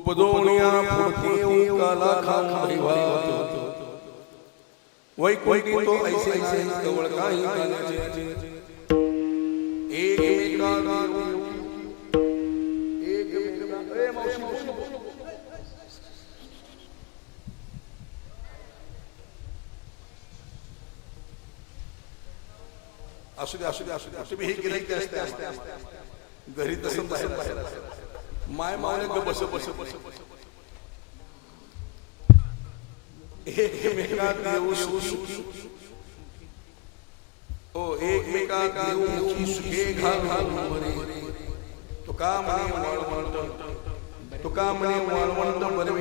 उपदोनिया फुटके काला खान भैवात वैकुंठी तो ऐसे नाही कवळ काही गाण्याचे एकमेका ए मावशी असू दे तुम्ही हे गिराईक असते घरी तसं बाहेर माय मावले ग बस एकमेका देऊ सुखी ओ एकमेका देऊ सुखी घाल मरे तुका म्हणे वाळवंट बरे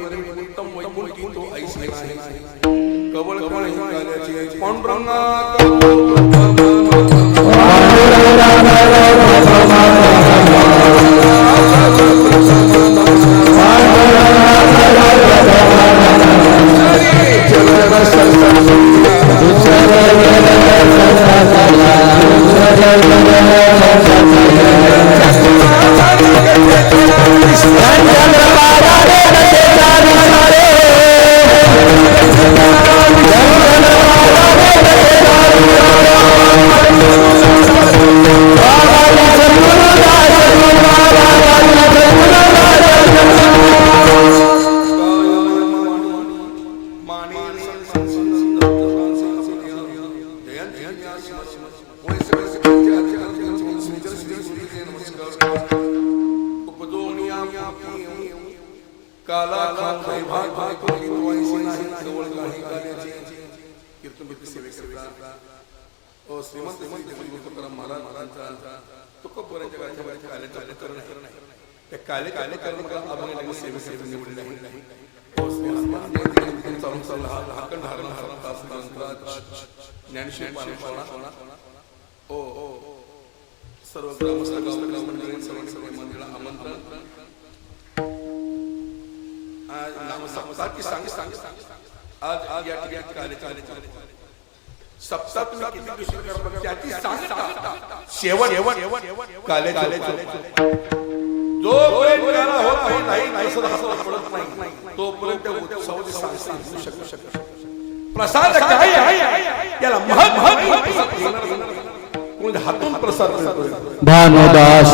उत्तम वैकुंठी तो ऐसे कवळ कवळ गाण्याची पांडुरंगा काला खान भाग कोणी तो नाही जवळ काही गाण्याचे कीर्तन सेवेकरता ओ श्रीमंत तुकाराम महाराजांचा तुकोबराच्या गाण्याच्या काले करणं त्या काले करणं आपण सेवेसाठी निवडले नाही ओ श्रीमंत चालून हा कंधारण ज्ञानशेठ पाणा ओ सर्व ग्रामस्थ गाव मंडळी सर्व मंडळाला आमंत्रण आज या ठिकाणी सप्ताह तुम्ही किती दिवशी करा त्याची सांगता शेवट काले जो पर्यंत होत नाही पडत नाही तोपर्यंत उत्सवाची सांगता शकू प्रसाद काय आहे त्याला कोण हातून प्रसाद मिळतो भानुदास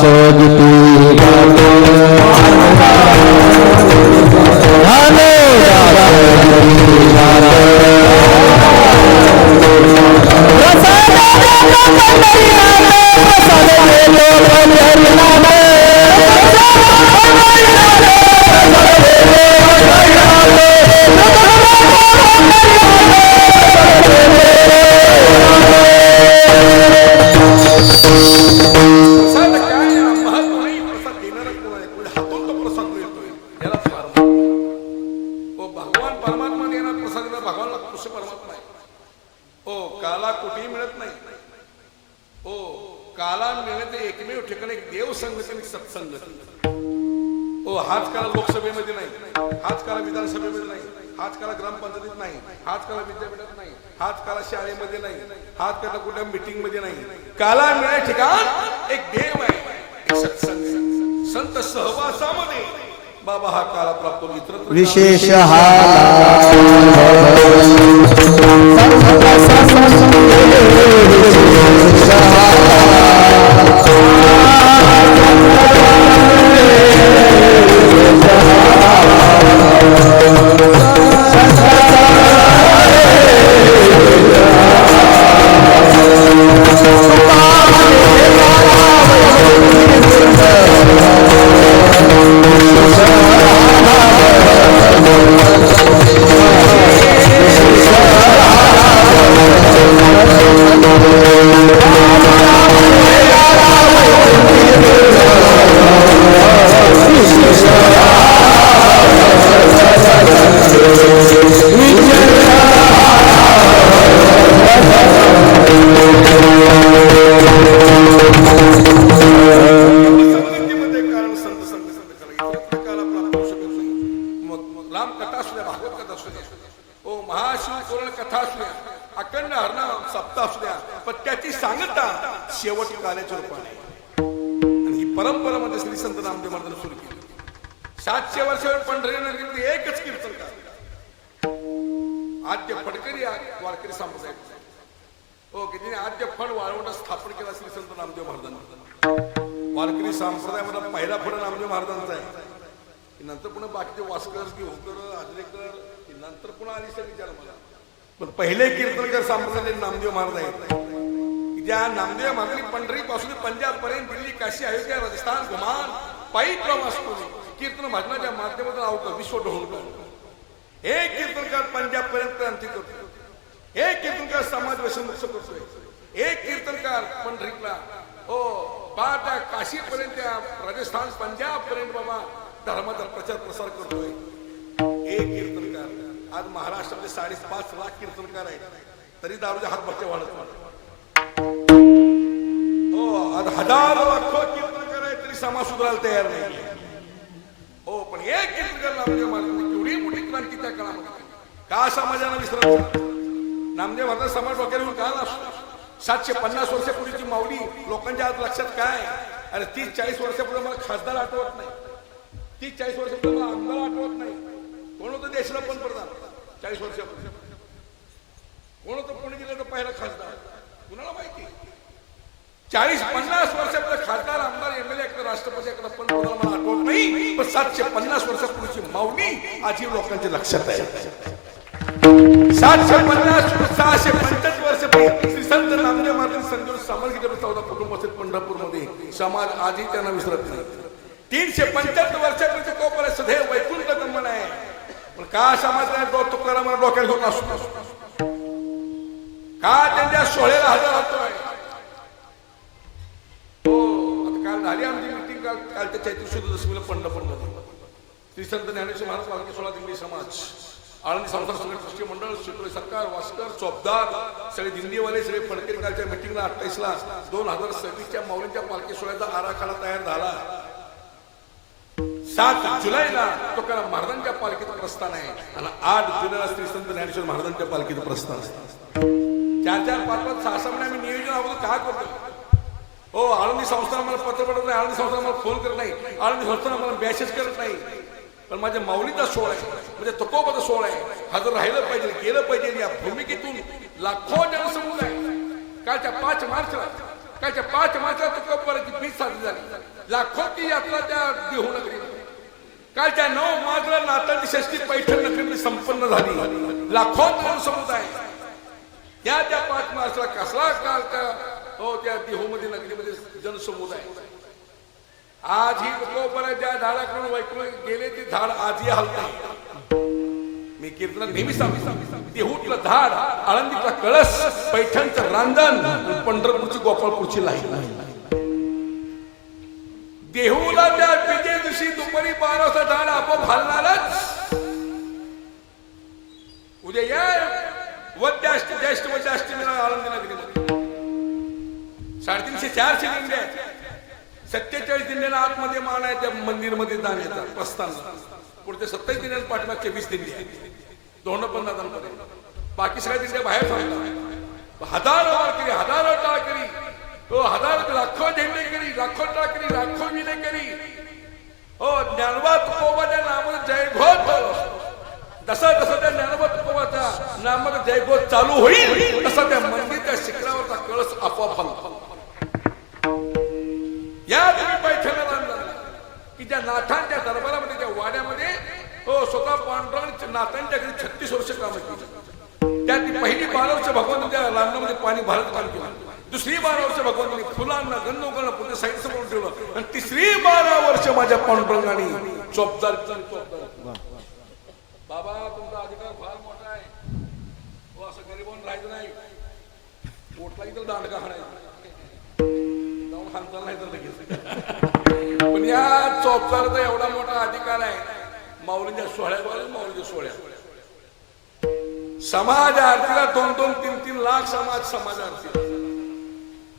हाच काळ लोकसभेमध्ये नाही, हाच काळ विधानसभेमध्ये नाही, हाच काळ ग्रामपंचायतीत नाही, हाच काळ विद्यापीठात नाही, हाच काळ शाळेमध्ये नाही, हाच काळ कुठल्या मीटिंग मध्ये नाही. काला मिळे ठिकाण एक देव आहे, एक सत्संग संत सहवासामध्ये बाबा हा काळ प्राप्त मित्र विशेष 700 वर्ष पंढरी नगरीमध्ये एकच कीर्तनकार, आद्य फडकरी वारकरी संप्रदाय. हो की तिने आद्य फड वाळवंट स्थापन केला श्री संत नामदेव महाराजांनी. वारकरी संप्रदायामध्ये पहिला फड नामदेव महाराजांचा आहे. नंतर पुन्हा बाकीचे वास्कर होकर आजरेकर नंतर पुन्हा आली सगळी विचार मला. पण पहिले कीर्तनकार संप्रदाय नामदेव महाराज आहेत. ज्या नामदेव महाराजांनी पंढरी पासून पंजाब पर्यंत दिल्ली काशी अयोध्या राजस्थान घुमान पायी प्रवास करून कीर्तन भजनाच्या माध्यमातून अवघं विश्व ढोळलं. एक कीर्तनकार पंजाब पर्यंत क्रांती करतो, एक कीर्तनकार समाज व्यसनमुक्त करतोय, एक कीर्तनकार पंढरीला हो पार काशी पर्यंत राजस्थान पंजाब पर्यंत बाबा धर्माचा प्रचार प्रसार करतोय. एक कीर्तनकार आज महाराष्ट्रामध्ये 5.5 लाख कीर्तनकार आहेत, तरी दारूच्या हात बच्चे वाढत हो. आज हजारो लाखो कीर्तनकार आहेत, तरी समाज सुधारायला तयार नाही हो. पण एक कीर्तनकार नामदेव महाराजांनी केवढी मोठी क्रांती त्या काळामध्ये. का समाजाला विसरत नामदेव महाराज समाज डोक्यावर का नसतो. 750 वर्षापूर्वीची माऊली लोकांच्या आज लक्षात काय. अरे 30-40 वर्षापूर्वी मला खासदार आठवत नाही, 30-40 वर्षापूर्वी मला आमदार आठवत नाही. कोण होतं देशाला पंतप्रधान 40 वर्षापूर्वी, कोण होतं पुणे जिल्ह्याचा पहिला खासदार कुणाला माहिती. 40-50 वर्षापूर्वी खासदार आमदार एमएलए राष्ट्रपती पंतप्रधान मला आठवत नाही. पण 750 वर्षापूर्वीची माऊली आजही लोकांच्या लक्षात आहे. 750-635 वर्षापूर्वी श्री संत नामदेव महाराज संजोग सामर्गिक 14 कुटुंब असेल पंढरपूरमध्ये, समाज आजही त्यांना विसरत नाही. 375 वर्षापूर्वीचे कोपर सदैव वैकुंठ गमन आहे. पण का समाज तुकारामाला डोक्यात घेऊन असतो, का त्यांच्या सोहळ्याला हजर होतोय हो. आता काल झाली आमची मिटिंग, कालच्या चैत्र शुद्ध दशमीला पंढरपूरमध्ये श्री संत ज्ञानेश्वर महाराज पालखी सोहळा दिंडी समाज, आळंदी संस्थान संघटन ट्रस्टी मंडळ, शितोळे सरकार, वास्कर, चोपदार, सगळे दिंडीवाले, सगळे फडकेर. कालच्या मिटिंगला 28ला 2026च्या माऊलींच्या पालखी सोहळ्याचा आराखडा तयार झाला. 7 जुलैला तुकाराम महाराजांच्या पालखीचं प्रस्थान आहे आणि 8 जुलैला श्री संत ज्ञानेश्वर महाराजांच्या पालखीचं प्रस्थान आहे. 4-4, 5-5, 6-6 महिने आम्ही नियोजन अगोदर काय करतो हो. आळंदी संस्थान मला पत्र पडत नाही, आळंदी संस्थान मला फोन करत नाही, आळंदी संस्थान मला मेसेज करत नाही. पण माझ्या माऊलीचा सोहळा आहे, म्हणजे तुकोबाचा सोहळा आहे, हजर राहिलं पाहिजे, गेलं पाहिजे. या भूमिकेतून लाखो जनसमुदाय कालच्या 5 मार्चला तुकोबाची बीज साजरी झाली. लाखोची यात्रा त्या देहू नगरीमध्ये. कालच्या 9 मार्चला नाताळची षष्ठी पैठण नगरीमध्ये संपन्न झाली. लाखो जनसमुदाय त्या 5 मार्चला कसला काल हो त्या देहूमध्ये नगरीमध्ये जनसमुदाय. आज ही तुकोबाच्या झाडाकडून वैकुंठ गेले ते झाड आजही हलत. मी कीर्तनात नेहमी सांगतो, देहूतलं झाड, आळंदीतला कळस, पैठणचं रांजण, पंढरपूरची गोपाळपूरची लाईन. देहूला त्या विजय दिवशी दुपारी 12 वाजता झाड आपोआप हलणारच. उद्या या ज्येष्ठ अष्टमीला आळंदी नगरीमध्ये 350-400 दिंड्या, 47 दिंड्यांना आतमध्ये मान आहे त्या मंदिरमध्ये जाण्याचा प्रस्थान. पुढे 27 दिंड्यांना पाठीमागच्या 20 दिंड्या दोंडपंथांमध्ये, बाकी सगळ्या दिंड्या बाहेर सांगतात. हजारो वारकरी, हजारो टाळकरी हो, हजारो लाखो झेंडेकरी, लाखो टाळकरी, लाखो विनेकरी हो. ज्ञानोबा तुकोबाच्या नामानं जयघोष. जसा त्या ज्ञानोबा तुकोबाच्या नामानं जयघोष चालू होईल तसा त्या मंदिरच्या शिखरावरचा कळस आपोआप हलतो. या तुम्ही पैठणला की ज्या नाथांच्या दरबारामध्ये, त्या वाड्यामध्ये हो स्वतः पांडुरंग नाथांच्या घरी 36 वर्ष काम केली. त्यात ती पहिली 12 वर्ष भगवंताच्या रांगणामध्ये पाणी भरत काम केलं. दुसरी 12 वर्ष भगवंतांनी फुलांना गंधोगांना पुढे साईड समोर ठेवलं. आणि तिसरी 12 वर्ष माझ्या पांडुरंगाने चोपदार बाबा तुमचा अधिकार फार मोठा आहे हो. असं गरीबांना राहायचं नाही, पोटला इथं दांडका हाणायचा जाऊन हाणता नाही तर लगेच. पण या चोपदारचा एवढा मोठा अधिकार आहे. माऊलींच्या सोहळ्याद्वारे, माऊलीच्या सोहळ्यात समाज आरतीला 2-2, 3-3 लाख समाज आरती.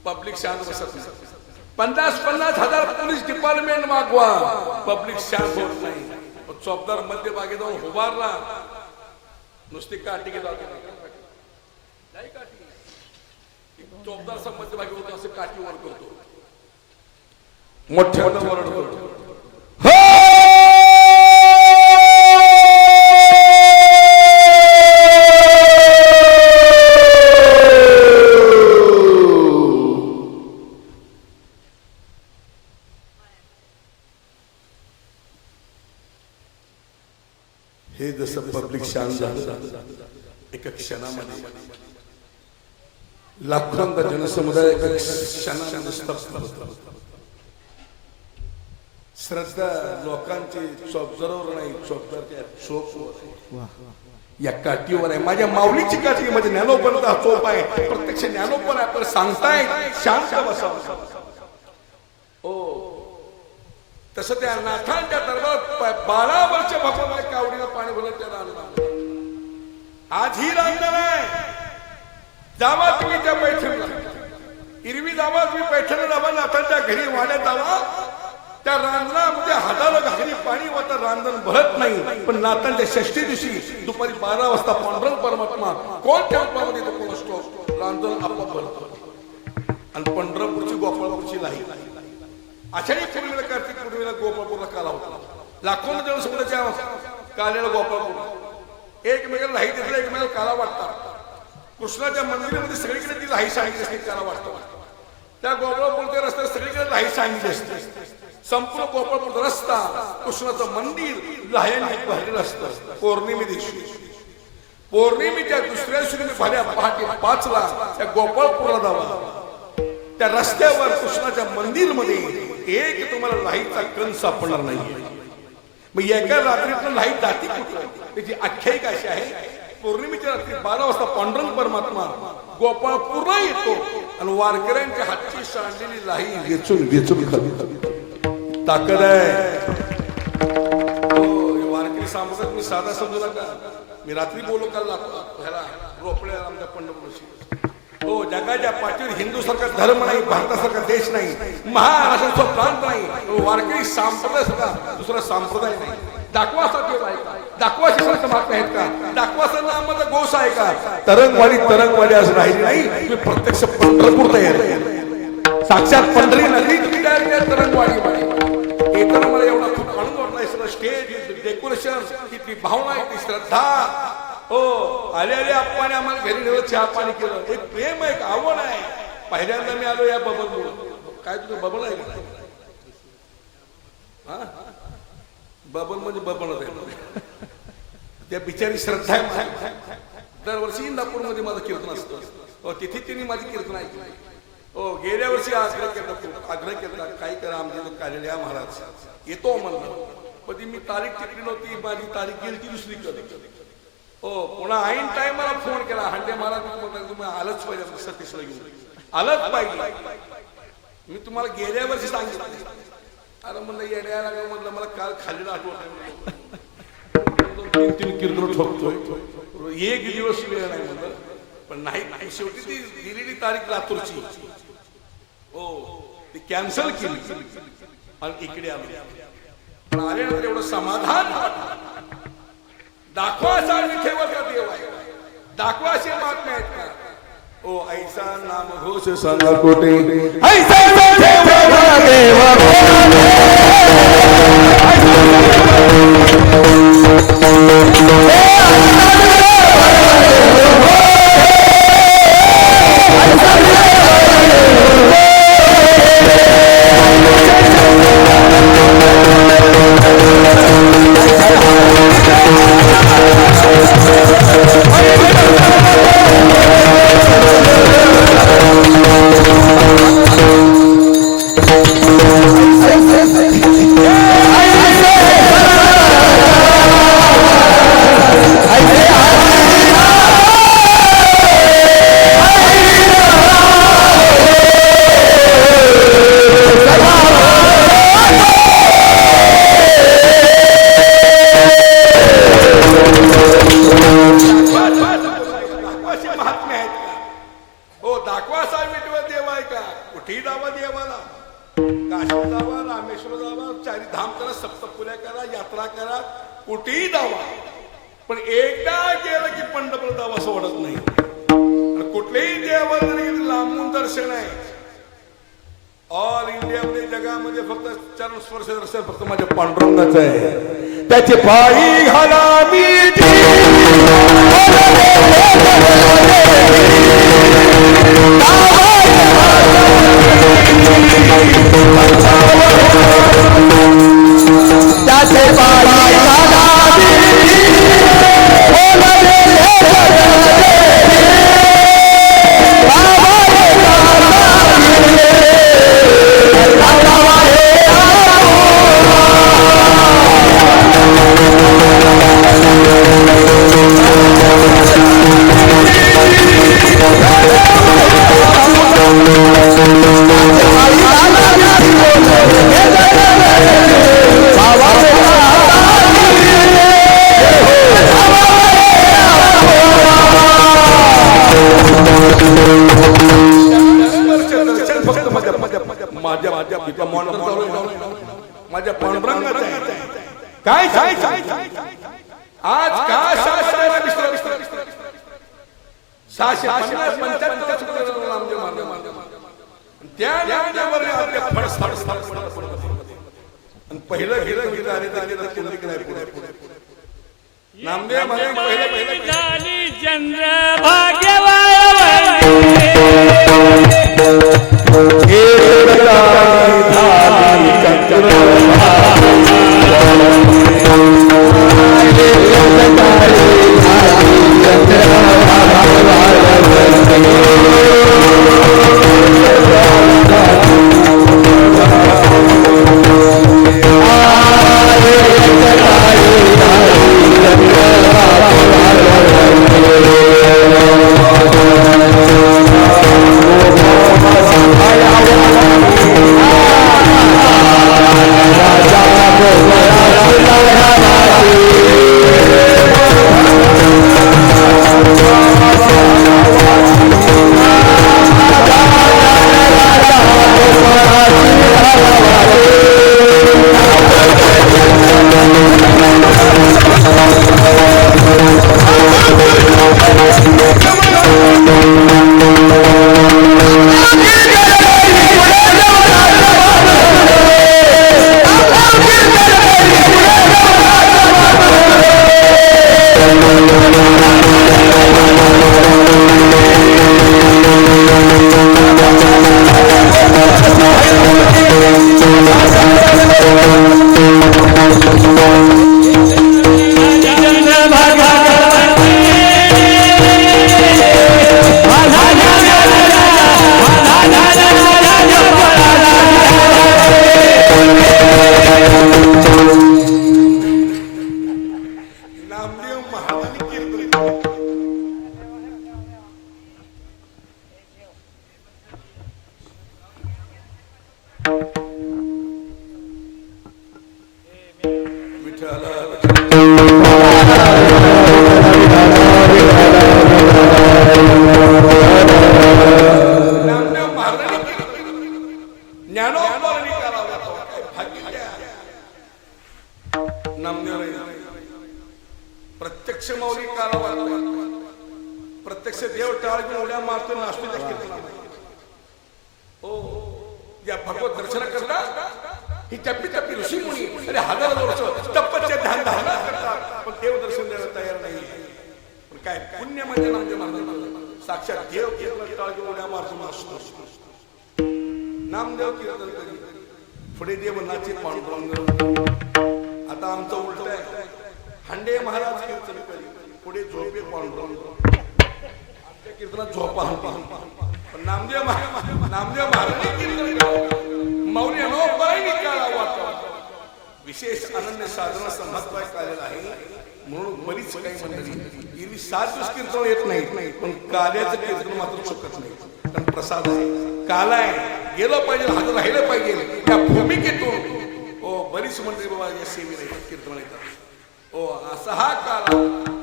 पब्लिक शांत बसत नाही. 50-50 हजार पोलीस डिपार्टमेंट मागवा, पब्लिक शांत होत नाही. चोपदार मध्यभागी जाऊन उभारला, नुसती काठी घेत चोपदार मध्यभागी होतो असं काठी वर करतो, मोठ्या ओरडतो. हे जसं पब्लिक शांत झालं एका क्षणामध्ये लाखोंचा जनसमुदाय एका क्षणामध्ये स्तब्ध होता. श्रद्धा लोकांची चोपदारावर नाही, चोपदार चोप या काठीवर आहे. माझ्या माऊलीची काठी म्हणजे ज्ञानोपंत हा चोप आहे. प्रत्यक्ष ज्ञानोपन आहे. पण सांगताय शांत बसावं. हो तसं त्या नाथांच्या दरबारात 12 वर्ष भगवान कावडीला पाणी भरलं त्या रांजणाला. आज ही रांजण आहे. जावा तुम्ही त्या पैठणला, इरवी जावा तुम्ही पैठणला जावा, नाथांच्या घरी वाड्यात जावा. त्या रांजणामध्ये हजारो घागरी पाणी होतं, रांजण भरत नाही. पण नाथांच्या षष्ठी दिवशी दुपारी 12 वाजता पांडुरंग परमात्मा कोणत्या रूपामध्ये तो कोण असतो, रांजण आपोआप भरतो. आणि पंढरपूरची गोपाळपूरची नाही. आषाढी पौर्णिमेला कार्तिक पौर्णिमेला गोपाळपूरला काला होता. लाखोंना जनसमुदायाच्या काल्याला गोपाळपूर एकमेकाला लाही देतला, एकमेकाला काला वाटतात. कृष्णाच्या मंदिरामध्ये सगळीकडे ती लाही सांगितली असते, काला वाटतात. त्या गोपाळपूरच्या रस्त्यावर सगळीकडे लाही सांगितली असते. संपूर्ण गोपाळपूर रस्ता कृष्णाचं मंदिर लाह्यांनी भरलेलं असतं. पौर्णिमे दिवशी, पौर्णिमेच्या दुसऱ्या दिवशी भल्या पहाटे 5ला त्या गोपाळपूरला जावा. त्या रस्त्यावर कृष्णाच्या मंदिर मध्ये एक तुम्हाला लाहीचा कण सापडणार नाही. मग एका रात्रीतून लाही जाती कुठं, त्याची आख्यायिका अशी आहे. पौर्णिमेच्या रात्री 12 वाजता पांडुरंग परमात्मा गोपाळपूरला येतो आणि वारकऱ्यांच्या हातची सांडलेली लाही वेचून वेचून खाली. ताकद आहे. वारकरी सांगतात मी साधा समजू नका. मी रात्री बोलू काल ह्याला रोपड्या आमच्या पंढरपूरशी. हो जगाच्या पाठीवर हिंदू सारखा धर्म नाही, भारतासारखा देश नाही, महाराष्ट्राचा प्रांत नाही. वारकरी संप्रदाय सुद्धा दुसरा संप्रदाय नाही. दाखवासाठी आहे का, दाखवाशी सारखं महात्मा आहेत का, दाखवाचा नामाचा गोस आहे का. तरंगवाडी असं राहिली नाही. मी प्रत्यक्ष पंढरपूर तयार आहे. साक्षात पंढरी नगरी तुम्ही तयार तरंगवाडी. येताना मला एवढा खूप आनंद वाटला. सगळं स्टेज डेकोरेशन, किती भावना, किती श्रद्धा. हो आले आले आप्पाने आम्हाला घरी नेलं, चहा पाणी केलं. एक प्रेम आहे, एक आवड आहे. पहिल्यांदा मी आलो या बबल मुळे. काय तुझं बबल आहे का? हा बबल म्हणजे बबलच आहे. त्या बिचारी श्रद्धा आहे. दरवर्षी इंदापूरमध्ये माझं कीर्तन असतं. तिथे त्यांनी माझी कीर्तन ऐकली. हो गेल्या वर्षी आग्रह केला काय करा आमच्या कालेल्या महाराज येतो म्हणलं. पण मी तारीख टिकली नव्हती, माझी तारीख गेली ती दुसरी कधी. हो पुन्हा ऐन टाइमला फोन केला. हांडे महाराज तुम्ही आलंच पाहिजे, सतीशला घेऊन आलंच पाहिजे. मी तुम्हाला गेल्या वर्षी सांगितलं. अरे म्हणलं येड्या लागलं. म्हणलं मला काल खाली आठवत नाही. 3 कीर्तन ठोकतोय, एक दिवस वेळ नाही म्हणलं. पण नाही शेवटी ती दिलेली तारीख लातूरची हो ती कॅन्सल केली आणि इकडे आलो. आल्यानंतर एवढं समाधान. दाखवा असा विठेवरचा देव आहे, दाखवा असे महात्मे आहेत का. ओ ऐसा नाम घोष सांगा कोटे, ऐसा विठेवरचा देव. त्याचे पायी घाला मी त्याचे पायी घाला मी पांडुरंगाचा आहे. काय काय आज का 650 नामदेव मारले त्या नामदेवाने आपल्या आणि पहिलं गेलं नामदेव मारे पहिलं चंद्र प्रत्यक्ष मौलिक कालावर प्रत्यक्ष देव टाळ घेऊन उड्या मारतो नाचतो त्या कीर्तनामध्ये. हो या भगवत दर्शन करता ही टप्पी टप्पी ऋषी मुनी अरे हजारो वर्ष तपस्या ध्यान धारणा करतात पण देव दर्शन द्यायला तयार नाही. पण काय पुण्य म्हणजे नामदेव महाराज साक्षात देव टाळ घेऊन उड्या मारतो नाचतो. नामदेव कीर्तन करी पुढे देव नाचे पांडुरंग. आता आमचं उलट आहे. हांडे महाराज कीर्तन करी पुढे झोपे पांडुरंग. आमच्या कीर्तनात झोपा पण नामदेव महाराज कीर्तन मौली अनोपाय निकाला वाचा विशेष अनन्य साधनाचा महत्व कालेला आहे. म्हणून बरीच काही मंडळी एरवी 7 दिवस कीर्तन येत नाही पण काल्याचं कीर्तन मात्र चुकत नाही. कारण प्रसाद आहे काल आहे गेलं पाहिजे हजर राहिलं पाहिजे या भूमिकेतून. हो बरीच मंडळी बाबा या सेवेला येतात कीर्तन येतात. हो असा हा काल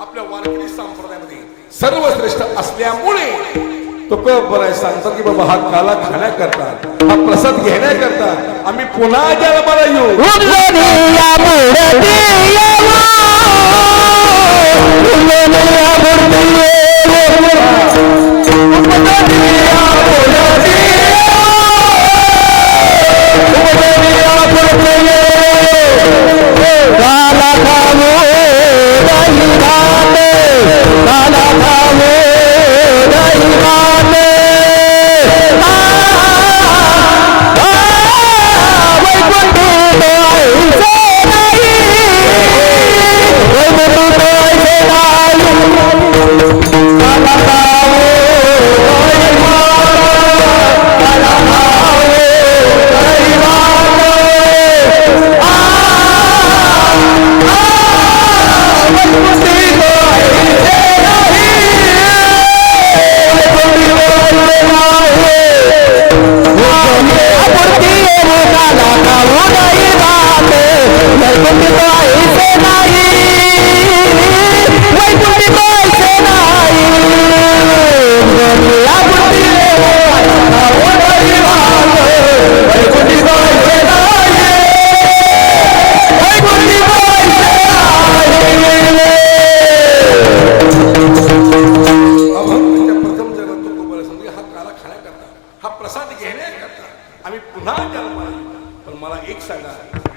आपल्या वारकरी संप्रदायामध्ये सर्वश्रेष्ठ असल्यामुळे तो बरं सांगतात की बाबा हा काला खाण्याकरता हा प्रसाद घेण्याकरता आम्ही पुन्हा जन्माला येऊ.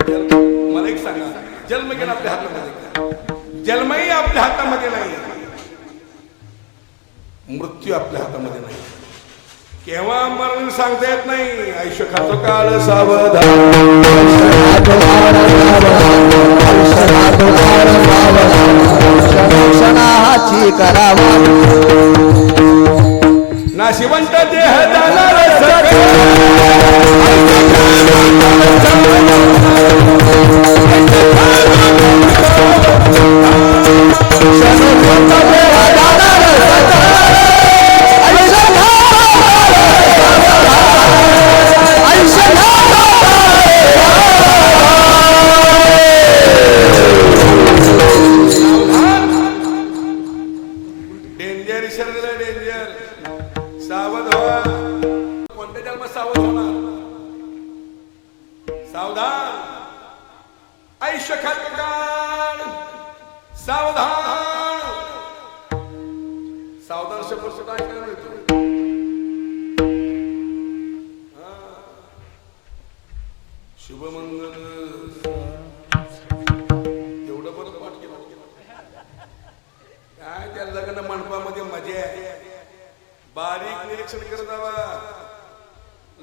मला एक सांगा, जन्म घेणं आपल्या हातामध्ये, जन्मही आपल्या हातामध्ये नाही, मृत्यू आपल्या हातामध्ये नाही. केव्हा मरण सांगता येत नाही. आयुष्य खातो काळ सावधान, क्षणाची करावा नाशिवंत देह जाणार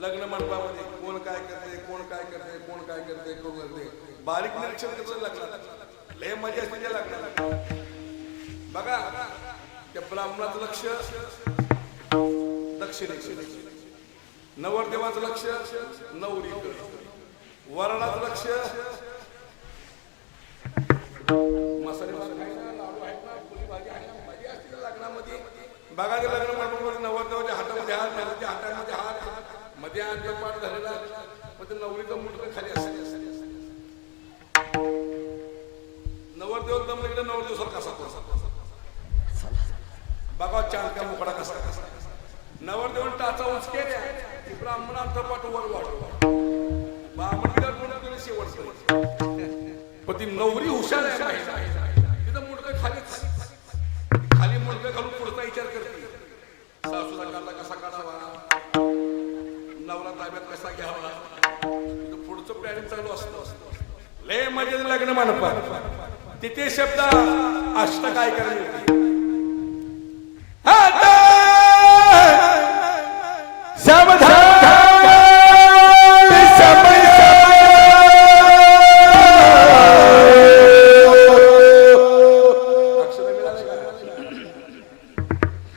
लग्न मंडपामध्ये कोण काय करते, कोण काय करते, कोण काय करते, कोण करते, बारीक निरीक्षण करत लग्नात लय मजा असते त्या लग्नात. बघा त्या ब्राह्मणाचं लक्ष दक्षिणेकडे, नवरदेवाचं लक्ष नवरीकडे, वरणाचं लक्ष मसाले लग्नामध्ये. बघा ते लग्न मंडपामध्ये नवरदेवाच्या हातामध्ये हात, नवरीच्या हातामध्ये हात, मध्ये हात पाठ झालेला, मग ते नवरीचं मुंडकं खाली असते. नवरदेव दमले नवरदेव सर कसा बघा, चांदका मुकडा कसा कसा. नवरदेव टाचा उंच केल्या की ब्राह्मणांचा पाठ वर वाढ, ब्राह्मण शेवट. पण ती नवरी हुशार आहे, तिथं मुंडकं खाली खाली मुंडकं घालून पुढचा विचार करते. सासूचा काढला कसा काढावा, नवरा ताब्यात कसा घ्यावा, पुढचं प्लॅनिंग चालू असतं. लय मजेत लग्न मंडपात तिथे शब्द अष्ट काय करायचे.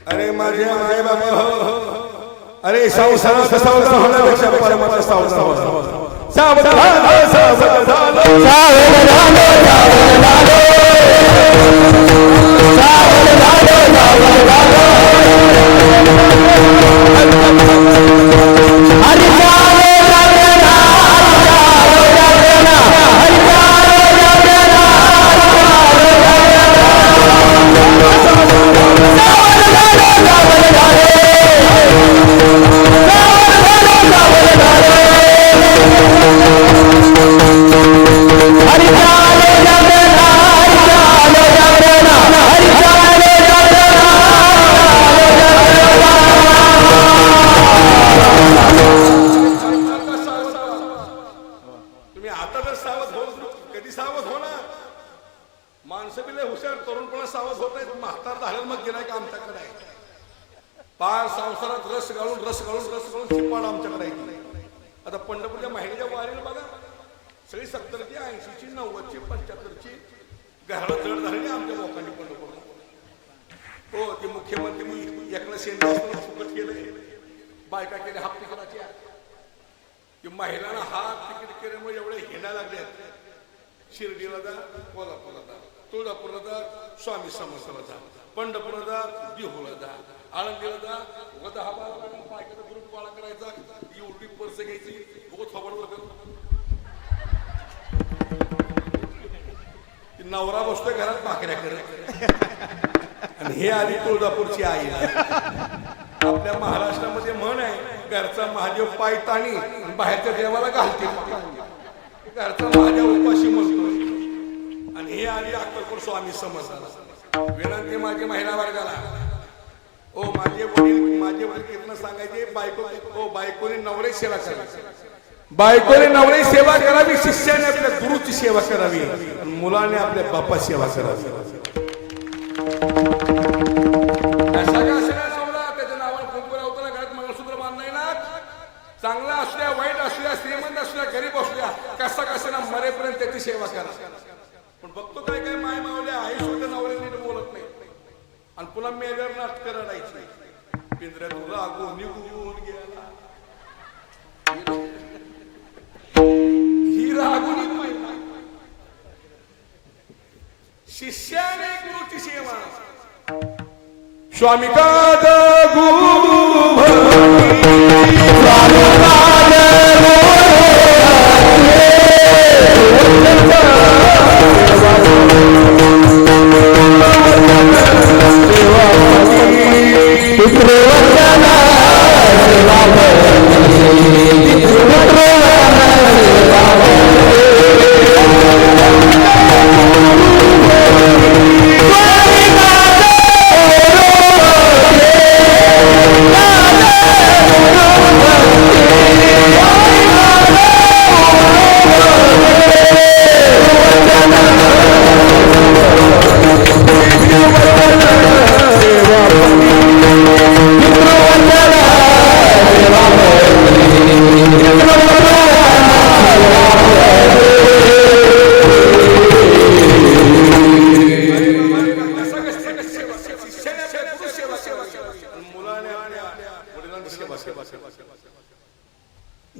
अरे माझे आई बाबा हो, अरे संसारात सावधान होण्यापेक्षा परमात्मा सावधान सावधान आता पंढरपूरच्या महिन्याच्या वारीला बघा, सगळी 70ची 80ची 90ची 75ची घराला जड झालेली आमच्या लोकांनी पंढरपूरला. हो, ते मुख्यमंत्री एकनाथ शिंदे फुकट केलंय, बायका केल्या हाफ तिकिटाच्या. की महिलांना हाफ तिकीट केल्यामुळे एवढे हिंडायला लागले. शिर्डीला जा, कोल्हापूरला जा, तुळजापूरला जा, स्वामी समर्थला जा, पंढरपूरला जा, देहूला जा, आळंदीला जा, 10-12 बायकाचा ग्रुप गोळा करायचा, एवढी पर्स घ्यायची, नवरा बसतोय घरात भाकऱ्या करत, आणि हे आधी तुळजापूरची आई. आपल्या महाराष्ट्रामध्ये म्हण आहे, घरचा महादेव पाय ताणी बाहेरच्या देवाला घालते. घरचा महादेव उपाशी म्हणतोय, आणि हे आधी अक्कलकोट स्वामी समजला. विनंती माझी महिला वर्गाला, ओ माझे वडील कितना सांगायचे, बायको ओ बायकोने नवरे सेवा करायची. बायकोने नवरी सेवा करावी, शिष्याने आपल्या गुरुची सेवा करावी, आणि मुलाने आपल्या बापाची सेवा करावी. त्याच्या नावाने कुंकू लावताना घरात मंगळसूत्र बांधलंय ना. चांगला असल्या, वाईट असल्या, श्रीमंत असल्या, गरीब असल्या, कसा कसा मरेपर्यंत त्याची सेवा करा. पण बघतो काय काय माय मावल्या आई सुद्धा नवऱ्याने नीट बोलत नाही, आणि पुन्हा मेल्यावर नाटकं रडायची. पिंजऱ्यातून रागून निघून गेला, ही रागून शिष्याने गुरुची सेवा. स्वामी काद गुरु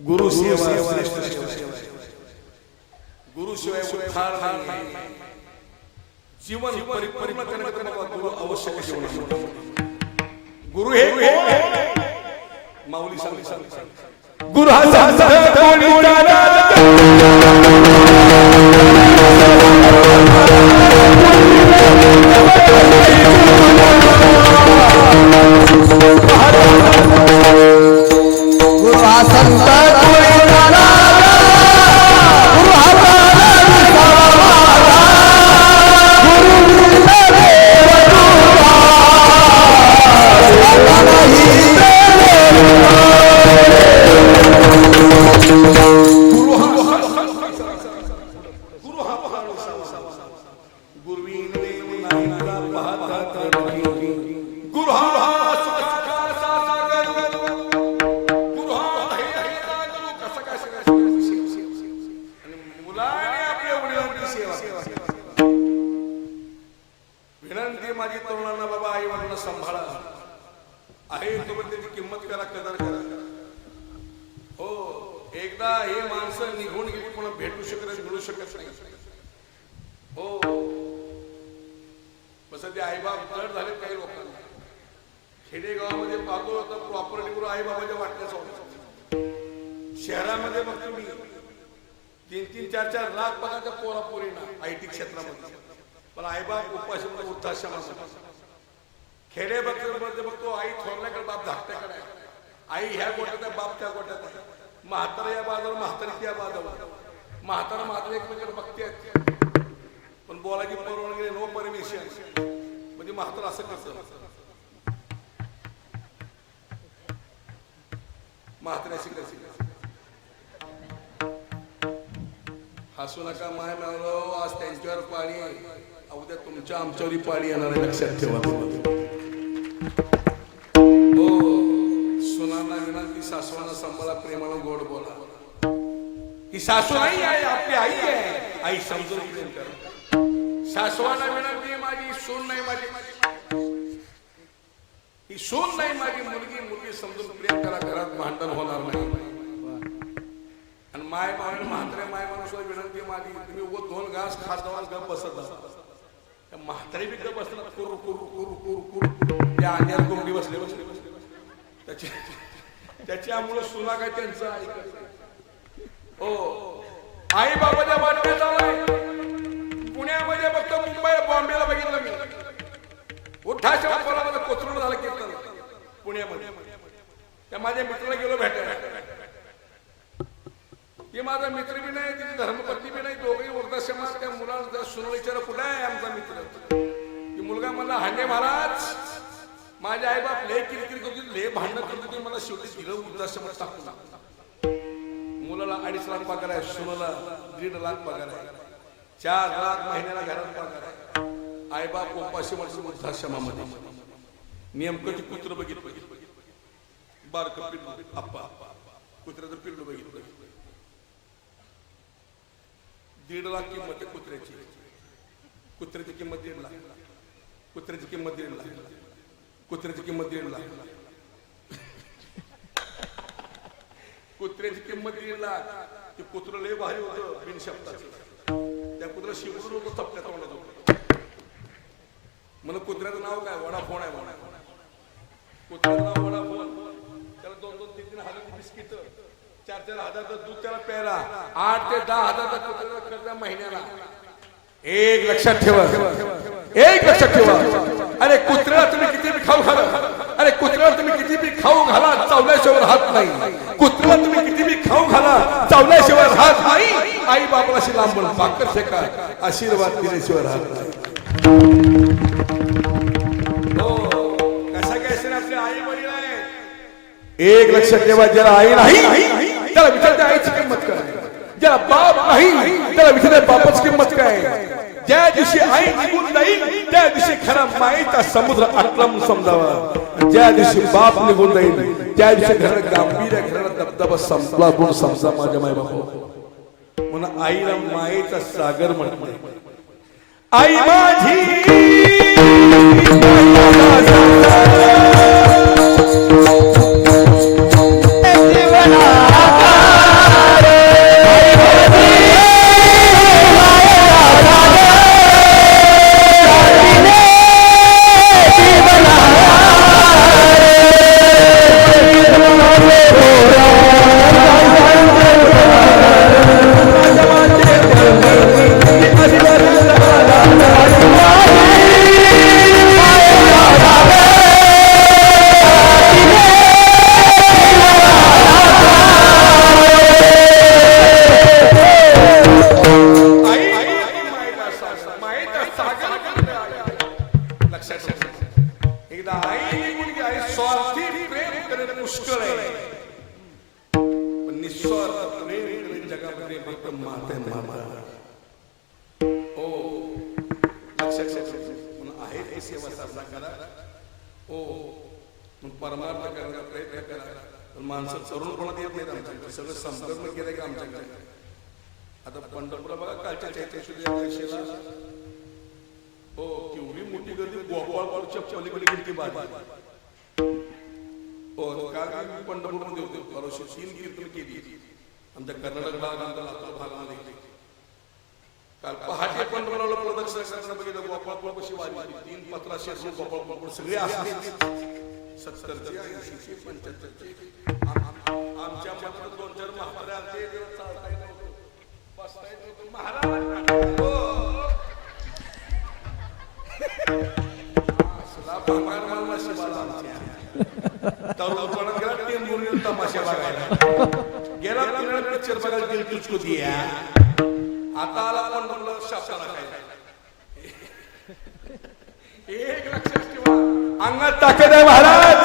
गुरु सेवा. गुरु शिवाय जीवन परिपूर्ण करण्याकरता गुरु आवश्यक आहे. गुरु हे माऊली सांगतात, गुरु हा संत कोणी माझी तरुणांना बाबा आई वडिलांना सांभाळा. आहे तोपर्यंत त्याची किंमत करा, कदर करा. हो, एकदा हे माणसं निघून गेली, पुन्हा भेटू शकत मिळू शकत नाही. हो, सध्या आईबाप जड झाले काही लोकांना. खेडेगावामध्ये पाहतो तर प्रॉपर्टीवर आईबाबाच्या वाटण्याचा होता. शहरामध्ये बघतो मी 3-3, 4-4 लाख पगारच्या पोरापोरीना IT क्षेत्रामध्ये, पण आईबाप उपाशी वृद्धाश्रमात. खेडे बघतो आई थोरल्याकडे, बाप धाकट्याकडे. आई ह्या गोट्यात आहे, बाप त्या गोट्यात आहे. म्हातारा या बाजूला, म्हातारी त्या बाजूला. म्हातारा म्हातारा एकमेकांना बघते, पण बोलायची परवानगी नो परमिशन. म्हणजे म्हातारा असं कसं म्हाताऱ्याशी कशी. हसू नका माय मावलो, आज त्यांच्यावर पाणी, उद्या तुमच्या आमच्यावरही पाणी येणार आहे, लक्षात ठेवा. हो, सुनांना विनंती, सासवांना सांभाळा, प्रेमानं गोड बोला. ही सासू नाही आहे, आपली आई आहे. आई समजून प्रेम करा. सासवांना विनंती, माझी सून नाही, ही सून नाही, माझी मुलगी समजून प्रेम करा, घरात भांडण होणार नाही. आणि माय मावळ म्हातारे माय माणूस विनंती माझी, तुम्ही उगो 2 घास खात जावा, गप बसत असता. म्हातारी बी गप बसला, कुरु कुरु कुरु कुरु कुरु त्या अंड्याला कोंबडी बसले त्याच्यामुळे सुना काय त्यांचं ऐकत. हो, आई बाबाच्या वाटण्यात आलाय. पुण्यामध्ये बघतो, मुंबईला, बॉम्बेला बघितलं मी. उठाच्या वापरामध्ये कोथरूड झालं कीर्तन पुण्यामध्ये. त्या माझ्या मित्राला गेलो भेटायला. की माझा मित्र बी नाही, तिची धर्मपत्नी बी नाही, दोघेही वृद्धाश्रमात. त्या मुलाला सुनाला विचार, कुठे आहे आमचा मित्र. की मुलगा म्हणला, हांडे महाराज, माझे आई बाप लय किरकिर करतो, लय भांडण करतो, मला शेवटी दिलं वृद्धाश्रमात टाकून. मुलाला 2.5 लाख पगार आहे, सुनाला 1.5 लाख पगार आहे, 4 लाख महिन्याला घरात पगार आहे. आईबाप उपाशी माणसं वृद्धाश्रमामध्ये. नेमकं ती कुत्र बघितलं, बारकं पिल्लू, आप्पा कुत्र्याचं पिल्लू बघितलं. 1.5 लाख किंमत आहे कुत्र्याची. कुत्र्याची किंमत 1.5 लाख. कुत्र्याची किंमत 1.5 लाख. कुत्र्याची किंमत 1.5 लाख. कुत्र्याची किंमत 1.5 लाख. ते कुत्र लय भारी होतं बिन शब्दाचं. त्या कुत्रा शिवून लोक थपट्या तोंडात होतं. म्हणून कुत्र्याचं नाव काय? वडाफोन आहे. कुत्र्याचं नाव वडाफोन. त्याला 2-2, 3-3 हजार बिस्किट, 4-4 हजारचं दूध त्याला प्यायला, 8 ते 10 हजारचा कुत्र्याचा खर्च महिन्याला. एक लक्षात ठेवा, एक लक्षात ठेवा. अरे कुत्र्याला तुम्ही किती बी खाऊ घाला, अरे कुत्र्याला तुम्ही किती बी खाऊ घाला, चावल्याशिवाय राहत नाही. कुत्र्याला तुम्ही किती बी खाऊ घाला, चावल्याशिवाय राहत नाही. आई बापाशी लांबून भाकर फेका, आशीर्वाद दिल्याशिवाय राहत नाही. एक लक्षात ठेवा, ज्याला आई नाही त्याला विचारते आईची किंमत काय, ज्याला बाप नाही त्याला विचारते बापाची किंमत काय. ज्या दिवशी आई निघून जाईल त्या दिवशी खरा माईचा समुद्र आक्रम समजावा. ज्या दिवशी बाप निघून जाईल त्या दिवशी घरात गांभीर्य, घरात दबदबा संपला गुण समजा माझ्या माय बाप. म्हणून आईला माईचा सागर म्हणते. आई माझी परमार्थ करण्याचा प्रयत्न करा. माणसं तरुणपणात येत नाहीत आमच्याकडे, सगळं संपर्क केलं की आमच्याकडे. आता पंढरपूरला बघा कालच्या चैत्यशुद्धीला हो केवढी मोठी गर्दी, गोपाळपूरच्या पलीकडे किती बाद. हो काल मी पंढरपूरमध्ये होते, परवाशी 3 कीर्तन केली आमच्या कर्नाटक भागात, लातूर भागामध्ये. काल पहाटे पंढरपूरला प्रदक्षिणा करताना बघितलं गोपाळपूर कशी वाजली. 3 1500 गोपाळपूर सगळे असले 70चे 80चे 75चे. आमच्या मठात 2-4 महाराज आलते, चालता येत नव्हतं, बसता येत नव्हतं. महाराज भंगार माल नशिबाला आमच्या तरुणपणात गेला टेंबुर्णीला तमाशा बघायला गेला, पिक्चर बघायला गेली तुझको दिया. आता आला पंढरपूरला शासनाला खायला. एक लक्षात ठेवा, अंगात ताकद आहे महाराज.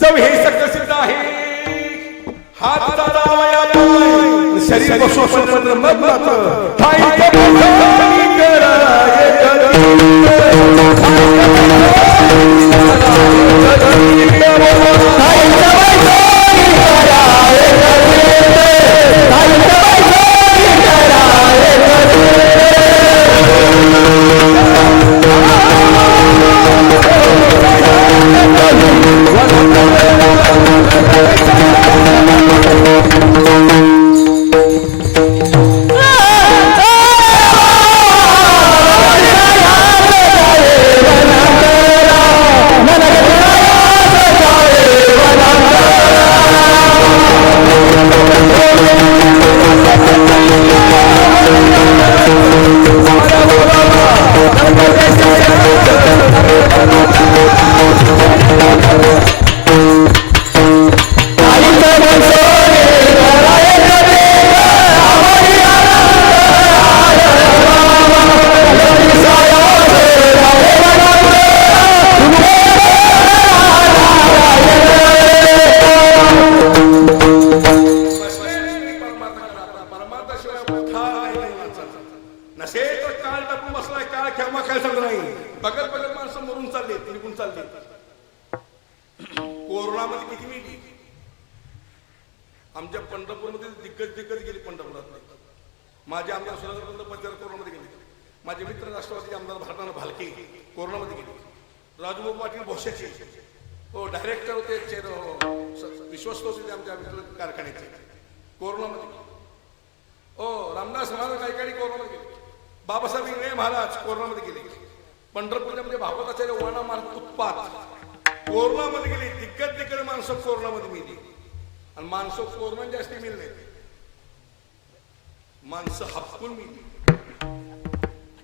जव हे सगळं सिद्ध आहे. हात चालावया पाय, शरीर बसो पण मत मात्र ठाई कबूली कराय नसे तर काळ टाकून बसलाय, काळ केव्हा काय सांगत नाही. बघत बघत माणसं मरून चालले, निघून चालले. कोरोनामध्ये किती मिळली आमच्या पंढरपूरमध्ये, दिग्गज गेली पंढरपुरात. माझे आमदार सुरेंद्र पंचायत कोरोनामध्ये गेले. माझे मित्र राष्ट्रवादीचे आमदार भारतानं भालके कोरोनामध्ये गेले. राजूभाऊ पाटील भोश्याचे हो डायरेक्टर होते, विश्वस्त होते आमच्या कारखान्याचे, कोरोनामध्ये. हो रामदास महाराज गायकवाडी कोरोनामध्ये गेले. बाबासाहेब इंगळे महाराज कोरोनामध्ये गेले. पंढरपूरमध्ये भागवताचार्य वाणा महाराज उत्पात कोरोनामध्ये गेले. दिग्गज माणसं कोरोनामध्ये मिळली. आणि माणसं कोरोना जास्ती मिळले, माणसं हपकून मिळली.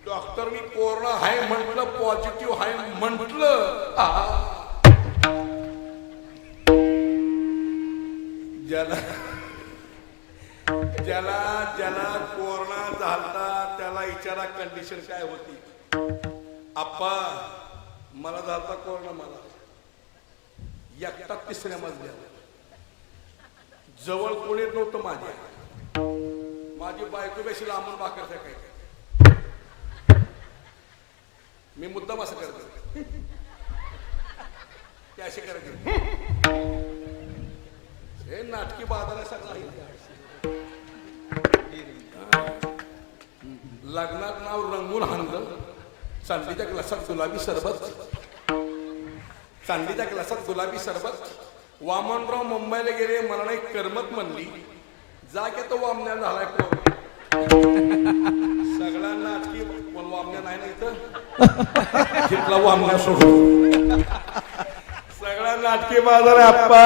डॉक्टरनी कोरोना हाय म्हटलं, पॉझिटिव्ह हाय म्हटलं, ज्याला ज्याला ज्याला कोरोना झाला त्याला विचारा कंडिशन काय होती. आप्पा मला झालता कोरोना, मला एकटा तिसऱ्या मजल्यावर, जवळ कोणी नव्हतं माझ्या. माझी बायको बेशी लांबून भाकर फेकायची. मी मुद्दाम असं करतो, ते असे करायचे. हे नाटकी बाजारा सगळं आहे. लग्नात नाव रंगून हाणलं. चांदीच्या ग्लासात गुलाबी सरबत, चांदीच्या ग्लासात गुलाबी सरबत. वामनराव मुंबईला गेले, मला नाही करमत म्हणली. जा की तो वामण्या झालाय. सगळ्या नाटकी पण वामण्या नाही ना इथं. तिथला वामण्या सोडून सगळा नाटकी बाजार आहे. आप्पा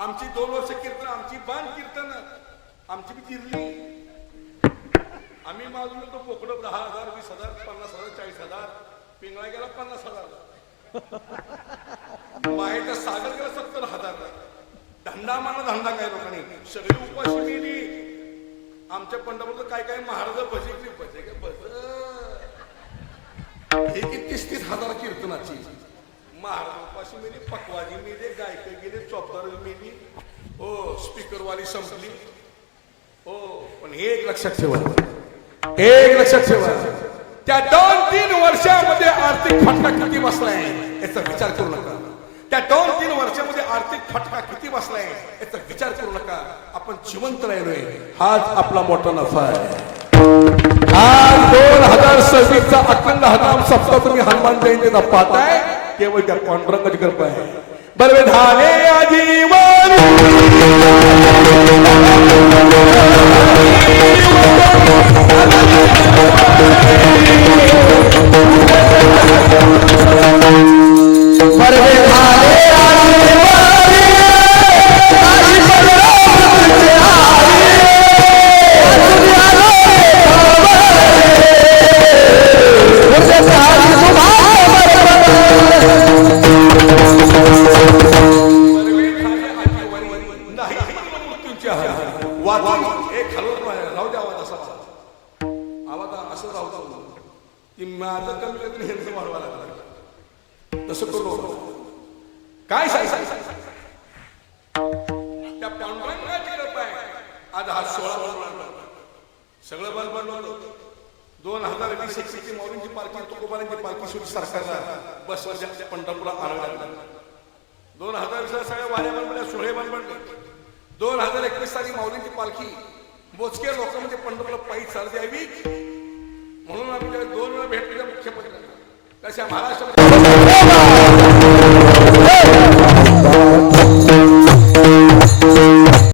आमची 2 वर्ष कीर्तन, आमची बाण कीर्तन आमची बी जिरली. आम्ही मागून तो पोकडं 10,000, 20,000, 50,000, 40,000. पिंगळा गेला 50,000. माहेरचा सागर गेला 70,000. धंदा माना धंदा काय लोकांनी सगळी उपाशी मिळली. आमच्या पंढरपूरचं काय काय महाराज भजे हे की 30,000 कीर्तनाची. महाराज उपाशी मिळली, पकवाजी मिळले, गायक गेले, चौपदार मिळली. हो स्पीकरवाली संपली. हो पण हे एक लक्षात ठेवा, एक लक्षात ठेवा, त्या 2-3 वर्षामध्ये आर्थिक फटका किती बसलाय याचा विचार करू नका. त्या 2-3 वर्षामध्ये आर्थिक फटका किती बसलाय याचा विचार करू नका. आपण जिवंत राहिलोय, हाच आपला मोठा नफा आहे. आज 2026चा अखंड हनुमान सप्ताह तुम्ही हनुमान जयंतीचा पाहताय, केवळ त्या पांडुरंगाची कृपा आहे. बरवे झाले आजीवन काय त्या पांडुरंगाची कृपा आहे. आज हा 16 सगळं बंद बनवलं. 2020 मौलींची पालखी, तुकोबारांची पालखी सुरू सरकारला बस पंढरपूरला आणलं. 2020 सगळ्या वाऱ्या बनवल्या, सोहळे बनवले. 2021 साली मौलींची पालखी मोजके लोकांमध्ये पंढरपूरला पायी चालत यावी म्हणून आम्ही 2 वेळा भेटलेल्या मुख्यमंत्र्यांना. कशा महाराष्ट्रात